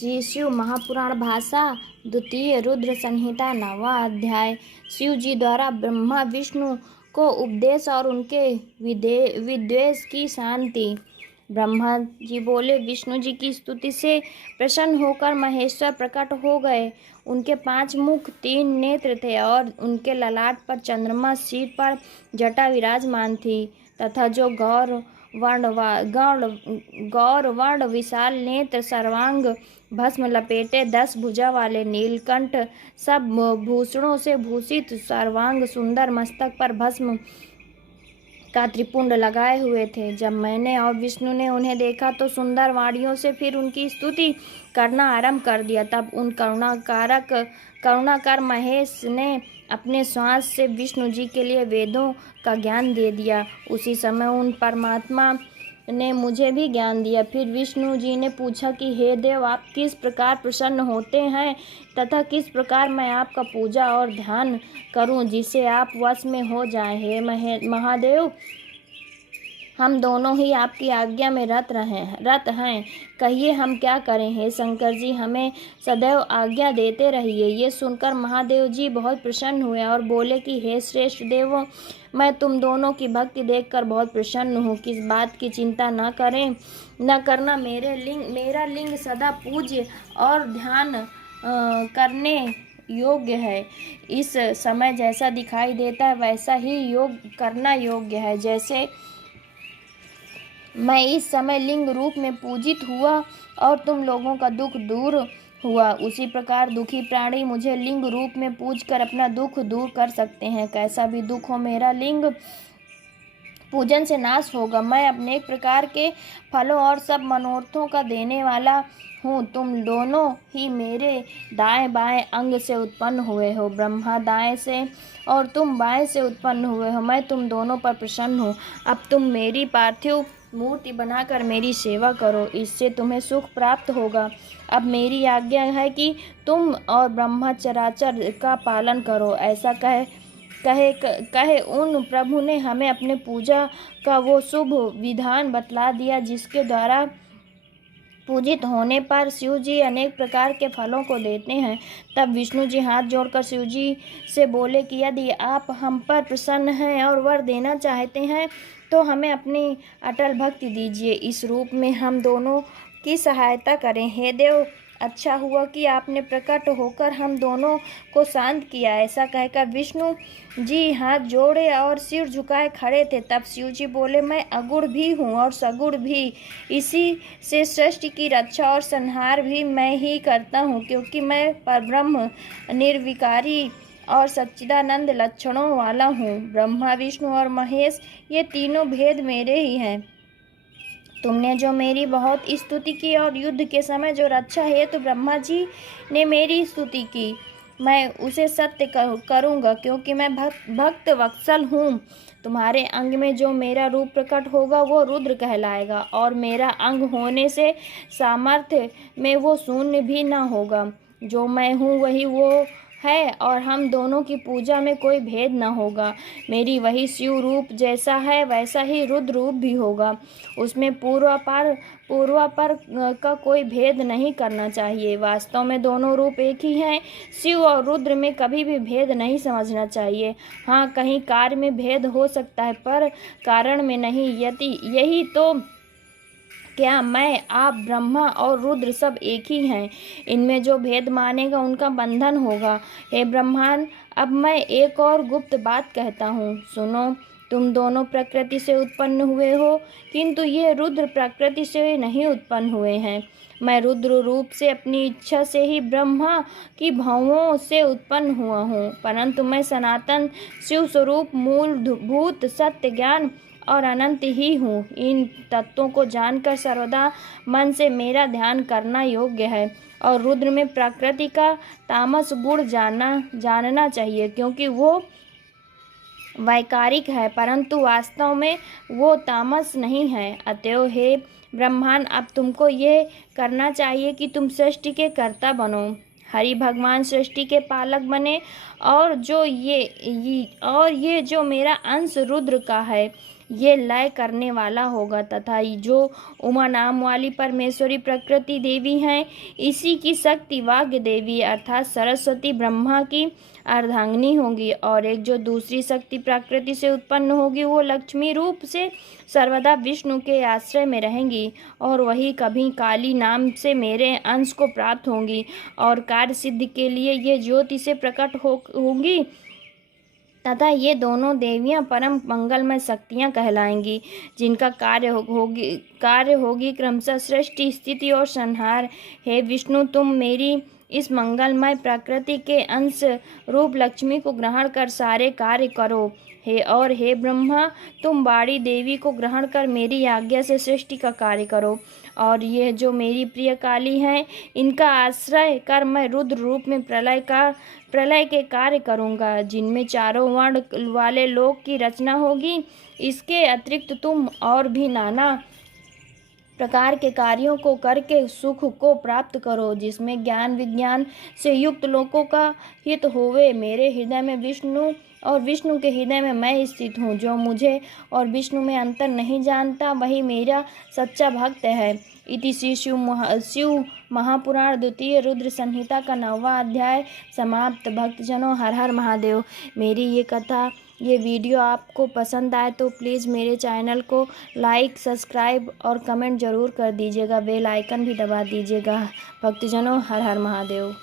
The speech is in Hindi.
श्री शिव महापुराण भाषा द्वितीय रुद्र संहिता 9वां अध्याय। शिव जी द्वारा ब्रह्मा विष्णु को उपदेश और उनके विद्वेष की शांति। ब्रह्मा जी बोले, विष्णु जी की स्तुति से प्रसन्न होकर महेश्वर प्रकट हो गए। उनके 5 मुख 3 नेत्र थे और उनके ललाट पर चंद्रमा, सिर पर जटा विराजमान थी तथा जो गौर वर्ण विशाल नेत्र, सर्वांग भस्म लपेटे, 10 भुजा वाले नीलकंठ, सब भूषणों से भूषित, सर्वांग सुंदर, मस्तक पर भस्म का त्रिपुंड लगाए हुए थे। जब मैंने और विष्णु ने उन्हें देखा तो सुंदर वाणियों से फिर उनकी स्तुति करना आरंभ कर दिया। तब उन करुणाकर महेश ने अपने श्वास से विष्णु जी के लिए वेदों का ज्ञान दे दिया। उसी समय उन परमात्मा ने मुझे भी ज्ञान दिया। फिर विष्णु जी ने पूछा कि हे देव, आप किस प्रकार प्रसन्न होते हैं तथा किस प्रकार मैं आपका पूजा और ध्यान करूं जिससे आप वश में हो जाएं। हे महादेव, हम दोनों ही आपकी आज्ञा में रत हैं। कहिए हम क्या करें। हे शंकर जी, हमें सदैव आज्ञा देते रहिए। ये सुनकर महादेव जी बहुत प्रसन्न हुए और बोले कि हे श्रेष्ठ देवों, मैं तुम दोनों की भक्ति देखकर बहुत प्रसन्न हूँ। किस बात की चिंता न करना। मेरा लिंग सदा पूज्य और ध्यान करने योग्य है। इस समय जैसा दिखाई देता है वैसा ही योग करना योग्य है। जैसे मैं इस समय लिंग रूप में पूजित हुआ और तुम लोगों का दुख दूर हुआ, उसी प्रकार दुखी प्राणी मुझे लिंग रूप में पूज कर अपना दुख दूर कर सकते हैं। कैसा भी दुख हो, मेरा लिंग पूजन से नाश होगा। मैं अपने एक प्रकार के फलों और सब मनोरथों का देने वाला हूँ। तुम दोनों ही मेरे दाएं बाएं अंग से उत्पन्न हुए हो। ब्रह्मा दाएं से और तुम बाएं से उत्पन्न हुए हो। मैं तुम दोनों पर प्रसन्न हूँ। अब तुम मेरी पार्थिव मूर्ति बनाकर मेरी सेवा करो, इससे तुम्हें सुख प्राप्त होगा। अब मेरी आज्ञा है कि तुम और ब्रह्मचर्य का पालन करो। ऐसा कहे उन प्रभु ने हमें अपने पूजा का वो शुभ विधान बतला दिया जिसके द्वारा पूजित होने पर शिव जी अनेक प्रकार के फलों को देते हैं। तब विष्णु जी हाथ जोड़कर शिव जी से बोले कि यदि आप हम पर प्रसन्न हैं और वर देना चाहते हैं तो हमें अपनी अटल भक्ति दीजिए। इस रूप में हम दोनों की सहायता करें। हे देव, अच्छा हुआ कि आपने प्रकट होकर हम दोनों को शांत किया। ऐसा कहकर विष्णु जी हाथ जोड़े और सिर झुकाए खड़े थे। तब शिव जी बोले, मैं अगुण भी हूँ और सगुण भी। इसी से सृष्टि की रक्षा और संहार भी मैं ही करता हूँ, क्योंकि मैं परब्रह्म निर्विकारी और सच्चिदानंद लक्षणों वाला हूँ। ब्रह्मा, विष्णु और महेश, ये तीनों भेद मेरे ही हैं। तुमने जो मेरी बहुत स्तुति की और युद्ध के समय जो रक्षा हेतु ब्रह्मा जी ने मेरी स्तुति की, मैं उसे सत्य करूँगा, क्योंकि मैं भक्त वत्सल हूँ। तुम्हारे अंग में जो मेरा रूप प्रकट होगा वो रुद्र कहलाएगा और मेरा अंग होने से सामर्थ्य में वो शून्य भी न होगा। जो मैं हूँ वही वो है और हम दोनों की पूजा में कोई भेद न होगा। मेरी वही शिव रूप जैसा है वैसा ही रुद्र रूप भी होगा। उसमें पूर्वापर का कोई भेद नहीं करना चाहिए। वास्तव में दोनों रूप एक ही हैं। शिव और रुद्र में कभी भी भेद नहीं समझना चाहिए। हाँ, कहीं कार्य में भेद हो सकता है पर कारण में नहीं। यही तो क्या मैं, आप, ब्रह्मा और रुद्र सब एक ही हैं। इनमें जो भेद मानेगा उनका बंधन होगा। हे ब्रह्मांड, अब मैं एक और गुप्त बात कहता हूँ, सुनो। तुम दोनों प्रकृति से उत्पन्न हुए हो, किंतु ये रुद्र प्रकृति से नहीं उत्पन्न हुए हैं। मैं रुद्र रूप से अपनी इच्छा से ही ब्रह्मा की भावों से उत्पन्न हुआ हूँ, परंतु मैं सनातन शिव स्वरूप मूलभूत सत्य ज्ञान और अनंत ही हूँ। इन तत्वों को जानकर सर्वदा मन से मेरा ध्यान करना योग्य है। और रुद्र में प्रकृति का तामस गुण जानना चाहिए, क्योंकि वो वैकारिक है, परंतु वास्तव में वो तामस नहीं है। अतएव हे ब्रह्मांड, अब तुमको ये करना चाहिए कि तुम सृष्टि के कर्ता बनो। हरि भगवान सृष्टि के पालक बने और ये जो मेरा अंश रुद्र का है, ये लय करने वाला होगा तथा जो उमा नाम वाली परमेश्वरी प्रकृति देवी हैं, इसी की शक्ति वाग्य देवी अर्थात सरस्वती ब्रह्मा की अर्धांगिनी होगी। और एक जो दूसरी शक्ति प्रकृति से उत्पन्न होगी वो लक्ष्मी रूप से सर्वदा विष्णु के आश्रय में रहेंगी और वही कभी काली नाम से मेरे अंश को प्राप्त होंगी और कार्य सिद्धि के लिए ये ज्योति से प्रकट होंगी तथा ये दोनों देवियां परम मंगलमय शक्तियां कहलाएंगी, जिनका कार्य होगी क्रमशः सृष्टि स्थिति और संहार। हे विष्णु, तुम मेरी इस मंगलमय प्रकृति के अंश रूप लक्ष्मी को ग्रहण कर सारे कार्य करो। हे ब्रह्मा, तुम बाड़ी देवी को ग्रहण कर मेरी आज्ञा से सृष्टि का कार्य करो। और यह जो मेरी प्रिय काली हैं, इनका आश्रय कर मैं रुद्र रूप में प्रलय के कार्य करूँगा, जिनमें चारों वर्ण वाले लोक की रचना होगी। इसके अतिरिक्त तुम और भी नाना प्रकार के कार्यों को करके सुख को प्राप्त करो, जिसमें ज्ञान विज्ञान से युक्त लोगों का हित होवे। मेरे हृदय में विष्णु और विष्णु के हृदय में मैं स्थित हूँ। जो मुझे और विष्णु में अंतर नहीं जानता वही मेरा सच्चा भक्त है। इति श्री शिव महापुराण द्वितीय रुद्र संहिता का 9वां अध्याय समाप्त। भक्तजनों, हर हर महादेव। मेरी ये कथा, ये वीडियो आपको पसंद आए तो प्लीज़ मेरे चैनल को लाइक, सब्सक्राइब और कमेंट ज़रूर कर दीजिएगा। बेल आइकन भी दबा दीजिएगा। भक्तजनों, हर हर महादेव।